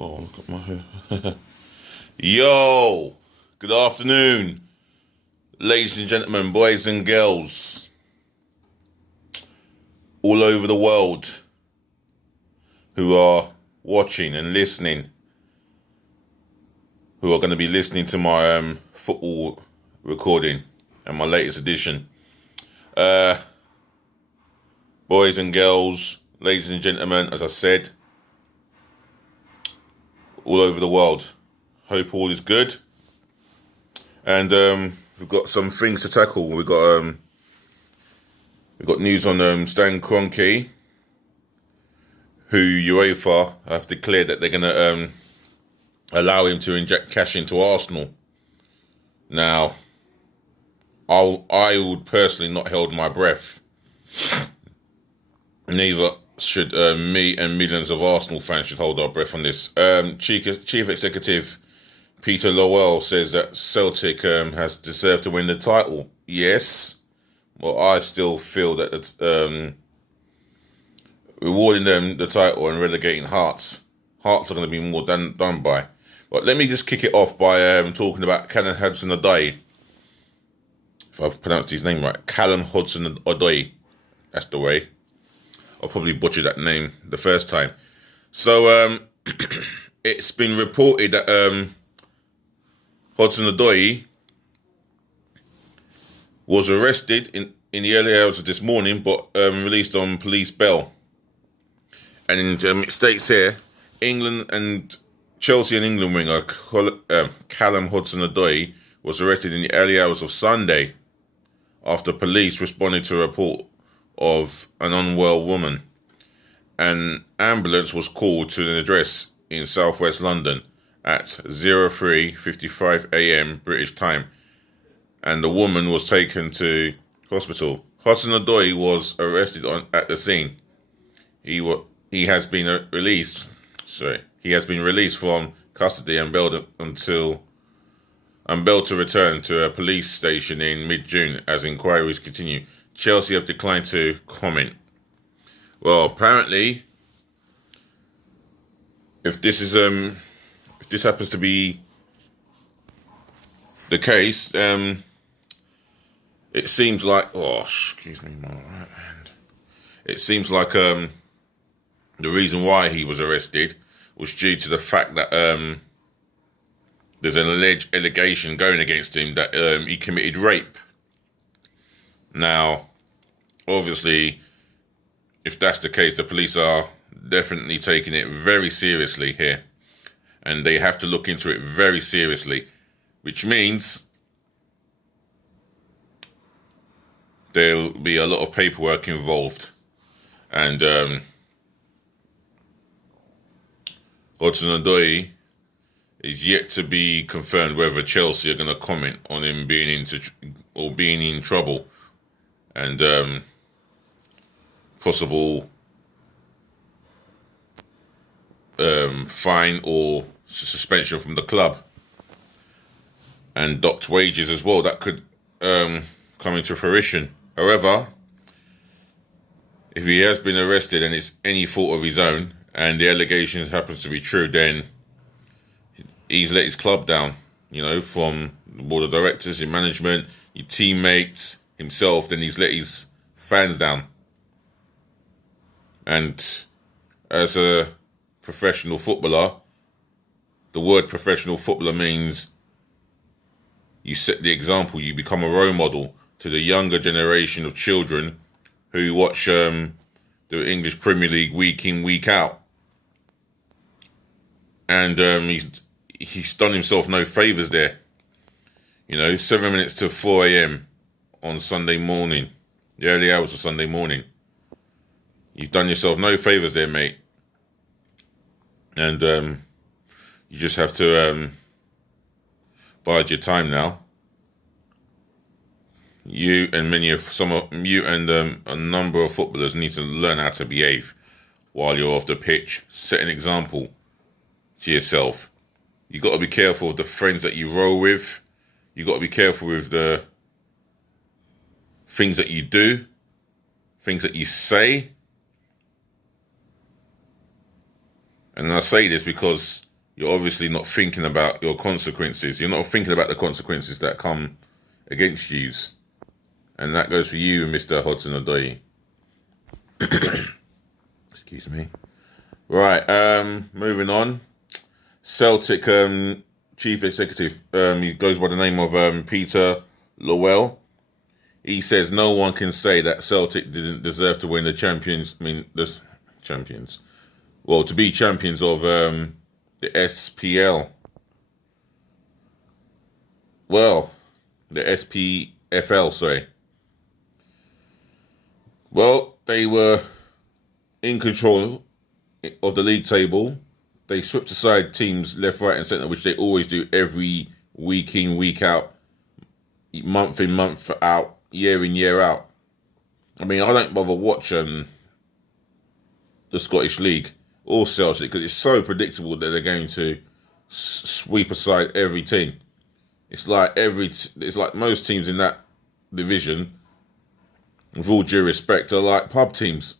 Oh, look at my hair. Yo, good afternoon, ladies and gentlemen, boys and girls, all over the world who are watching and listening, who are going to be listening to my football recording and my latest edition. Boys and girls, ladies and gentlemen, as I said, all over the world. Hope all is good. And we've got some things to tackle. We've got news on Stan Kroenke, who UEFA have declared that they're going to allow him to inject cash into Arsenal. Now, I would personally not hold my breath. Neither should me and millions of Arsenal fans should hold our breath on this. Chief Executive Peter Lowell says that Celtic has deserved to win the title. Yes, but I still feel that rewarding them the title and relegating Hearts are going to be more done by. But let me just kick it off by talking about Callum Hudson-Odoi. If I've pronounced his name right, Callum Hudson-Odoi. That's the way. I'll probably butcher that name the first time. So it's been reported that Hudson-Odoi was arrested in the early hours of this morning, but released on police bail. And it states here, Chelsea and England winger Callum Hudson-Odoi was arrested in the early hours of Sunday after police responded to a report of an unwell woman. An ambulance was called to an address in southwest London at 03:55 a.m. British time, and the woman was taken to hospital. Hudson-Odoi was arrested at the scene. He has been released from custody and bailed to return to a police station in mid-June as inquiries continue. Chelsea have declined to comment. Well, apparently, if this happens to be the case, it seems like excuse me, my right hand. It seems like the reason why he was arrested was due to the fact that there's an alleged allegation going against him that he committed rape. Now, obviously, if that's the case, the police are definitely taking it very seriously here. And they have to look into it very seriously, which means there'll be a lot of paperwork involved. And Hudson-Odoi is yet to be confirmed whether Chelsea are going to comment on him being in trouble and possible fine or suspension from the club and docked wages as well. That could come into fruition. However, if he has been arrested and it's any fault of his own and the allegations happens to be true, then he's let his club down, from the board of directors, your management, your teammates, himself. Then he's let his fans down. And as a professional footballer, the word professional footballer means you set the example, you become a role model to the younger generation of children who watch the English Premier League week in, week out. And he's done himself no favours there. 7 minutes to 4 a.m. on Sunday morning, the early hours of Sunday morning. You've done yourself no favours there, mate. And you just have to bide your time now. You and a number of footballers need to learn how to behave while you're off the pitch. Set an example to yourself. You got to be careful of the friends that you roll with. You got to be careful with the things that you do, things that you say. And I say this because you're obviously not thinking about your consequences. You're not thinking about the consequences that come against you. And that goes for you, Mr. Hudson-Odoi. Excuse me. Right, moving on. Celtic chief executive, he goes by the name of Peter Lowell. He says no one can say that Celtic didn't deserve to win the to be champions of the SPL. Well, the SPFL, sorry. Well, they were in control of the league table. They swept aside teams left, right and centre, which they always do every week in, week out, month in, month out, year in, year out. I mean, I don't bother watching the Scottish League or Celtic because it's so predictable that they're going to sweep aside every team. It's like most teams in that division, with all due respect, are like pub teams,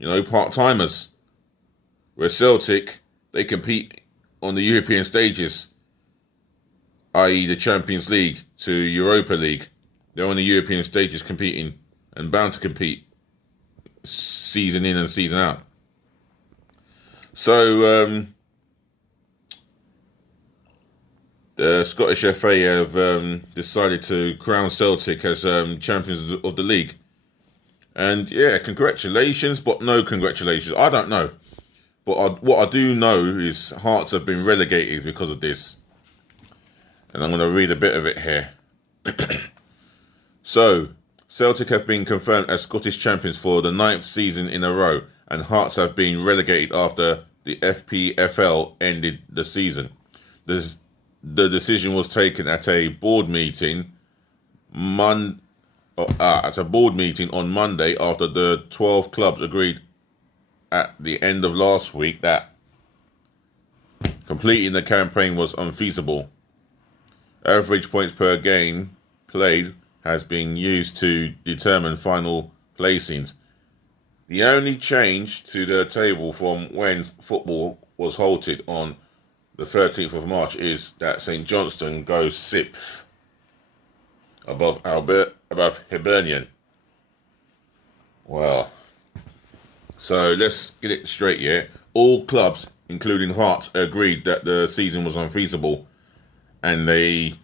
part-timers. Where Celtic, they compete on the European stages, i.e. the Champions League to Europa League. They're on the European stages competing and bound to compete season in and season out. So the Scottish FA have decided to crown Celtic as champions of the league. And yeah, congratulations, but no congratulations. I don't know. But what I do know is Hearts have been relegated because of this. And I'm going to read a bit of it here. So, Celtic have been confirmed as Scottish champions for the 9th season in a row, and Hearts have been relegated after the FPFL ended the season. The decision was taken at a board meeting on Monday after the 12 clubs agreed at the end of last week that completing the campaign was unfeasible. Average points per game played has been used to determine final placings. The only change to the table from when football was halted on the 13th of March is that St Johnstone goes 6th above Hibernian. Well, so let's get it straight here. All clubs, including Hearts, agreed that the season was unfeasible, and they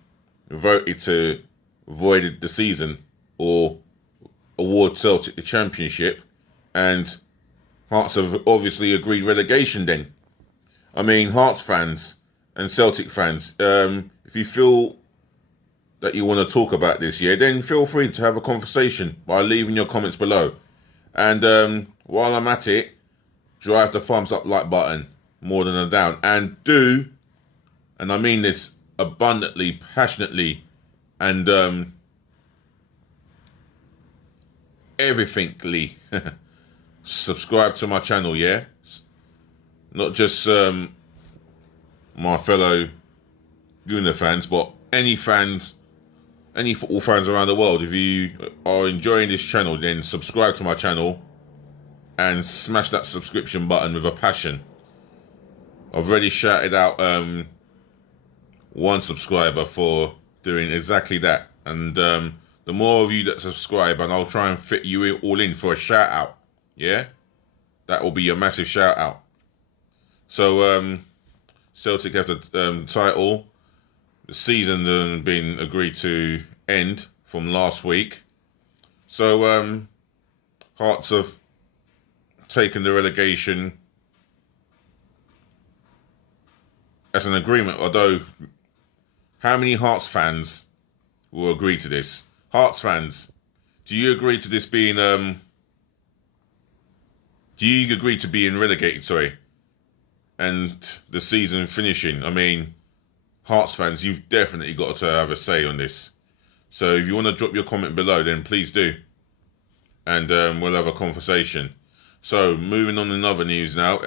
voted to void the season or award Celtic the championship, and Hearts have obviously agreed relegation then. I mean, Hearts fans and Celtic fans, if you feel that you want to talk about this, then feel free to have a conversation by leaving your comments below. And while I'm at it, drive the thumbs up like button more than a down. And and I mean this abundantly, passionately, and everythingly, subscribe to my channel, yeah? Not just my fellow Gooner fans, but any fans, any football fans around the world. If you are enjoying this channel, then subscribe to my channel and smash that subscription button with a passion. I've already shouted out one subscriber for doing exactly that. And the more of you that subscribe, and I'll try and fit you all in for a shout out. Yeah? That will be a massive shout out. So Celtic have the title. The season has been agreed to end from last week. So Hearts have taken the relegation as an agreement, although how many Hearts fans will agree to this? Hearts fans, do you agree to this being do you agree to being relegated, and the season finishing? I mean, Hearts fans, you've definitely got to have a say on this. So if you want to drop your comment below, then please do. And we'll have a conversation. So moving on in other news now.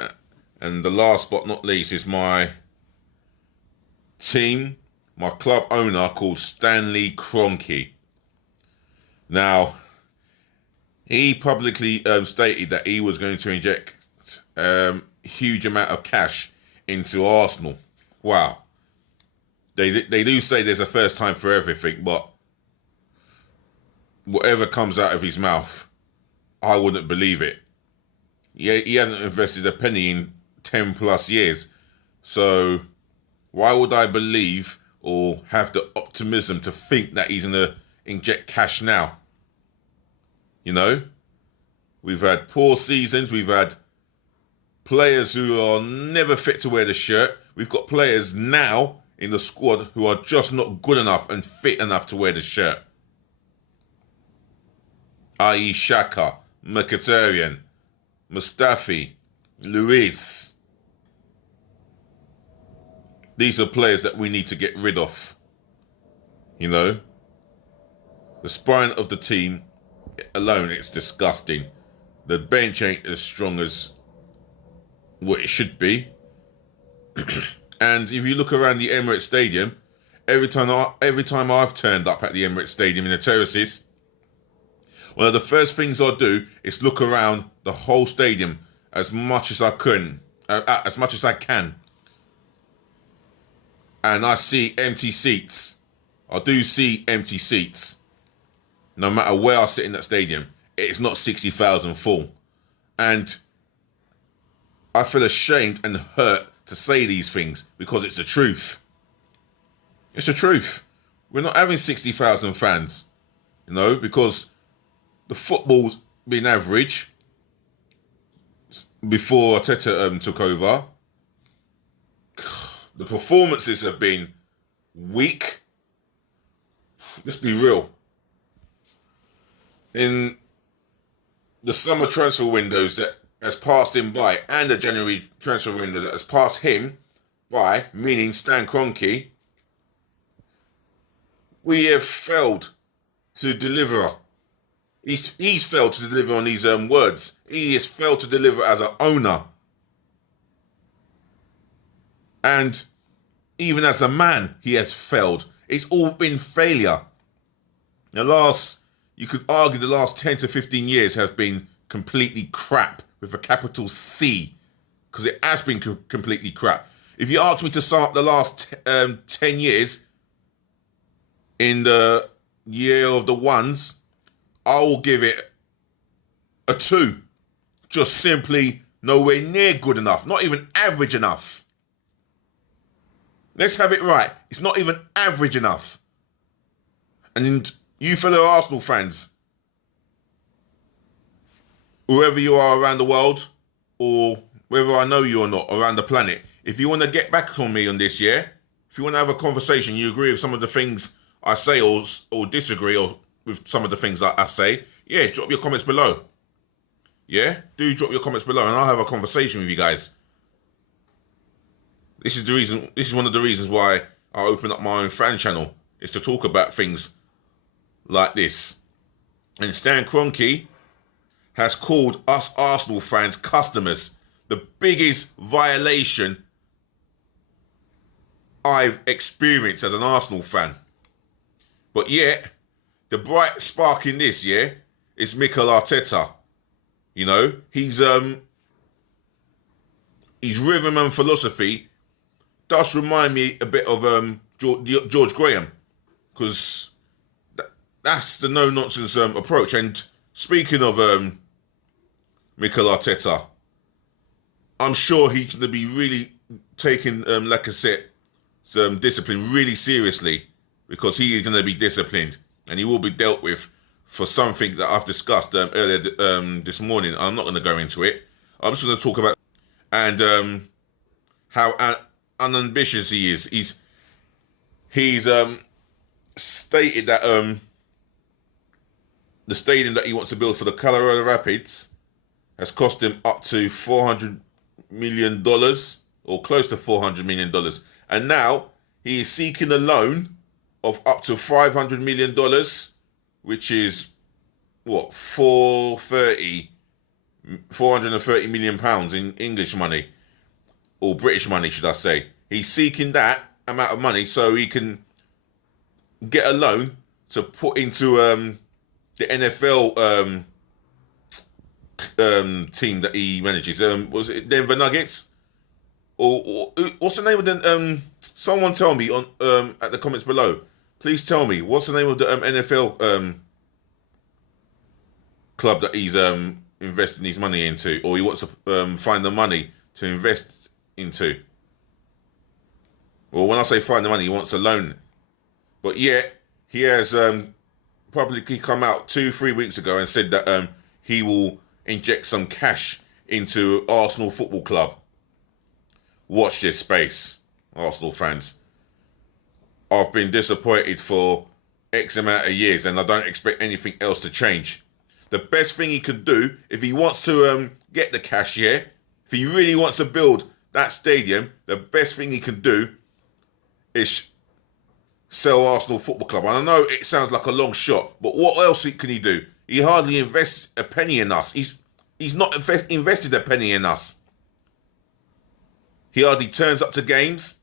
And the last but not least is my team, my club owner called Stanley Kroenke. Now, he publicly stated that he was going to inject a huge amount of cash into Arsenal. wow. They do say there's a first time for everything, but whatever comes out of his mouth, I wouldn't believe it. Yeah, he hasn't invested a penny in 10 plus years. So why would I believe or have the optimism to think that he's going to inject cash now? You know, we've had poor seasons. We've had players who are never fit to wear the shirt. We've got players now in the squad who are just not good enough and fit enough to wear the shirt. I.e. Xhaka, Mkhitaryan, Mustafi, Luis. These are players that we need to get rid of. You know? The spine of the team alone, it's disgusting. The bench ain't as strong as what it should be. And if you look around the Emirates Stadium, every time I've turned up at the Emirates Stadium in the terraces, one of the first things I do is look around the whole stadium as much as I can, and I see empty seats. I do see empty seats. No matter where I sit in that stadium, it's not 60,000 full, and I feel ashamed and hurt to say these things because it's the truth. It's the truth. We're not having 60,000 fans, you know, because the football's been average before Arteta took over. The performances have been weak. Let's be real. In the summer transfer windows that has passed him by, and the January transfer window that has passed him by, meaning Stan Kroenke, we have failed to deliver. He's failed to deliver on these words. He has failed to deliver as an owner. And even as a man, he has failed. It's all been failure. You could argue the last 10 to 15 years have been completely crap with a capital C, because it has been completely crap. If you ask me to sum up the last 10 years in the year of the ones, I will give it a 2. Just simply nowhere near good enough. Not even average enough. Let's have it right. It's not even average enough. And you fellow Arsenal fans, whoever you are around the world, or whether I know you or not, around the planet, if you want to get back on me on this, yeah? If you want to have a conversation, you agree with some of the things I say or disagree or with some of the things I say, yeah, drop your comments below. Yeah? Do drop your comments below and I'll have a conversation with you guys. This is one of the reasons why I opened up my own fan channel, is to talk about things like this. And Stan Kroenke has called us Arsenal fans customers. The biggest violation I've experienced as an Arsenal fan. But yet, the bright spark in this, yeah, is Mikel Arteta. You know, his rhythm and philosophy does remind me a bit of George Graham, because that's the no-nonsense approach. And speaking of Mikel Arteta, I'm sure he's going to be really taking Lacazette's discipline really seriously, because he is going to be disciplined and he will be dealt with for something that I've discussed earlier this morning. I'm not going to go into it. I'm just going to talk about and how unambitious he is. He's stated that the stadium that he wants to build for the Colorado Rapids has cost him up to $400 million, or close to $400 million. And now he is seeking a loan of up to $500 million, which is, what, 430 million pounds in English money, or British money, should I say. He's seeking that amount of money so he can get a loan to put into the NFL team that he manages. Was it Denver Nuggets? Or what's the name of the someone tell me on at the comments below. Please tell me what's the name of the NFL club that he's investing his money into, or he wants to find the money to invest into. Well, when I say find the money, he wants a loan. But yet he has publicly come out 2-3 weeks ago and said that he will inject some cash into Arsenal Football Club. Watch this space, Arsenal fans. I've been disappointed for X amount of years and I don't expect anything else to change. The best thing he can do, if he wants to get the cash here, if he really wants to build that stadium, the best thing he can do is sell Arsenal Football Club. And I know it sounds like a long shot, but what else can he do? He hardly invests a penny in us. He's not invested a penny in us. He hardly turns up to games.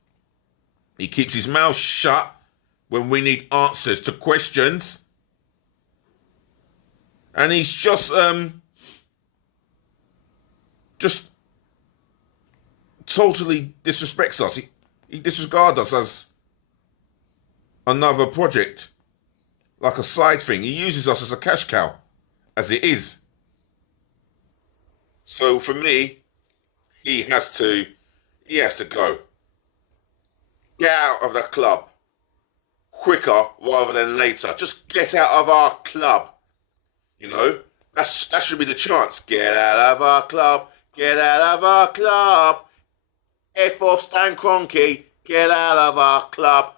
He keeps his mouth shut when we need answers to questions. And he's just totally disrespects us. He disregards us as another project, like a side thing. He uses us as a cash cow, as it is. So for me, he has to go. Get out of the club quicker rather than later. Just get out of our club. You know, that should be the chance. Get out of our club. Get out of our club. F off Stan Kroenke. Get out of our club.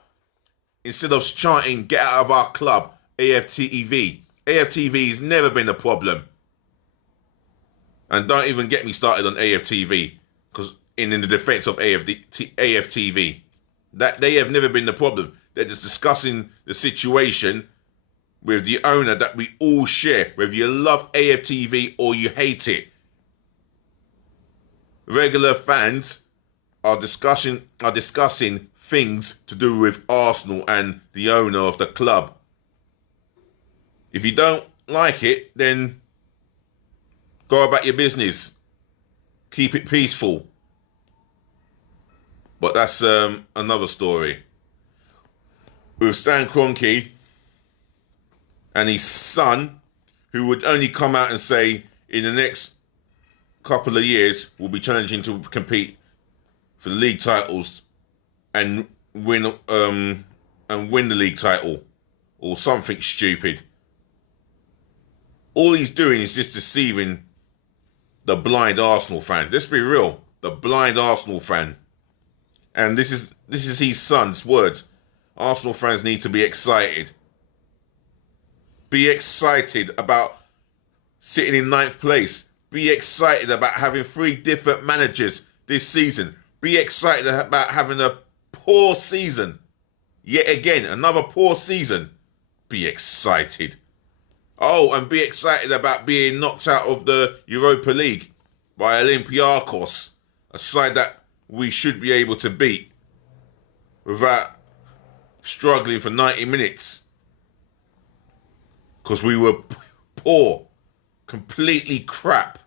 Instead of chanting, get out of our club, AFTV. AFTV has never been a problem. And don't even get me started on AFTV, because in the defense of AFTV, that they have never been the problem. They're just discussing the situation with the owner that we all share, whether you love AFTV or you hate it. Regular fans are discussing things to do with Arsenal and the owner of the club. If you don't like it, then go about your business. Keep it peaceful. But that's another story. With Stan Kroenke and his son, who would only come out and say in the next couple of years will be challenging to compete for the league titles and win the league title or something stupid. All he's doing is just deceiving the blind Arsenal fan. Let's be real, the blind Arsenal fan. And this is his son's words. Arsenal fans need to be excited. Be excited about sitting in 9th place. Be excited about having 3 different managers this season. Be excited about having a poor season. Yet again, another poor season. Be excited. Oh, and be excited about being knocked out of the Europa League by Olympiacos, a side that we should be able to beat without struggling for 90 minutes. Because we were poor, completely crap.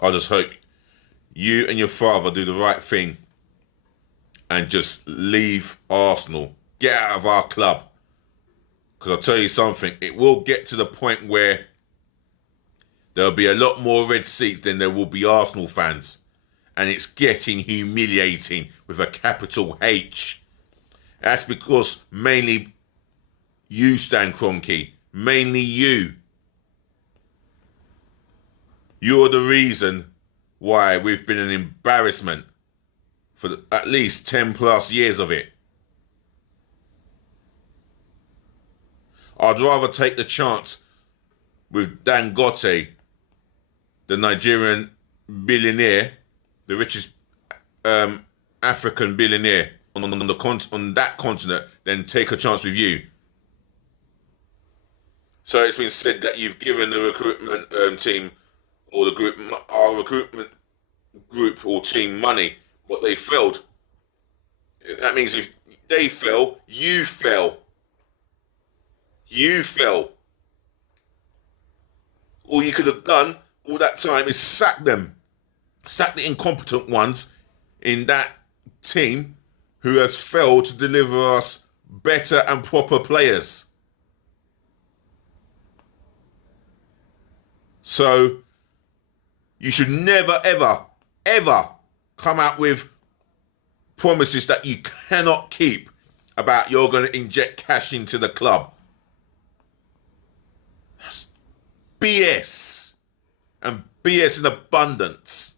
I just hope you and your father do the right thing and just leave Arsenal. Get out of our club. Because I'll tell you something, it will get to the point where there'll be a lot more red seats than there will be Arsenal fans. And it's getting humiliating with a capital H. That's because mainly you, Stan Kroenke, mainly you. You're the reason why we've been an embarrassment for at least 10 plus years of it. I'd rather take the chance with Dangote, the Nigerian billionaire, the richest African billionaire on that continent, than take a chance with you. So it's been said that you've given the recruitment team or our recruitment group or team money, but they failed. That means if they fell, you fell. You fell. could have done all that time is sack them. Sack the incompetent ones in that team who has failed to deliver us better and proper players. So you should never, ever, ever come out with promises that you cannot keep about you're going to inject cash into the club. That's BS. And BS in abundance.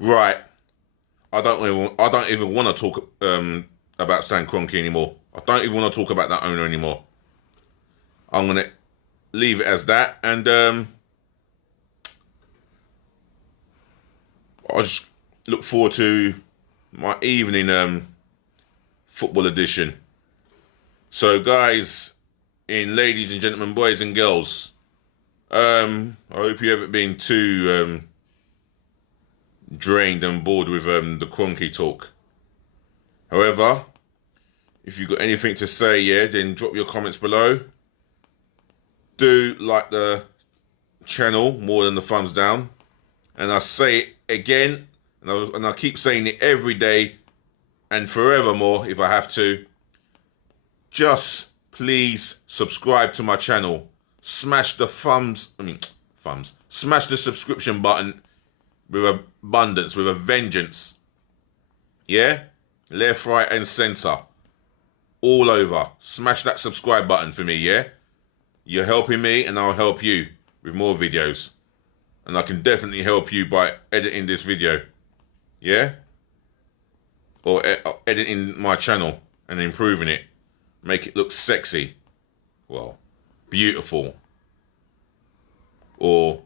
Right. I don't even want to talk about Stan Kroenke anymore. I don't even want to talk about that owner anymore. I'm going to leave it as that. And I just look forward to my evening football edition. So guys, ladies and gentlemen, boys and girls, I hope you haven't been too drained and bored with the Kroenke talk. However, if you've got anything to say, yeah, then drop your comments below. Do like the channel more than the thumbs down. And I say it again, and I keep saying it every day and forevermore if I have to. Just please subscribe to my channel. Smash the smash the subscription button with abundance, with a vengeance. Yeah? Left, right, and center. All over. Smash that subscribe button for me, yeah? You're helping me, and I'll help you with more videos. And I can definitely help you by editing this video. Yeah? Or editing my channel and improving it. Make it look sexy. Well, beautiful. Or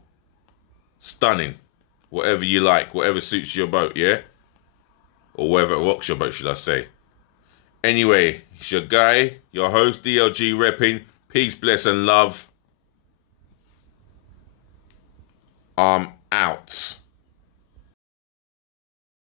stunning. Whatever you like. Whatever suits your boat, yeah? Or whatever rocks your boat, should I say. Anyway, it's your guy, your host, DLG Reppin. Peace, bless, and love. I'm out.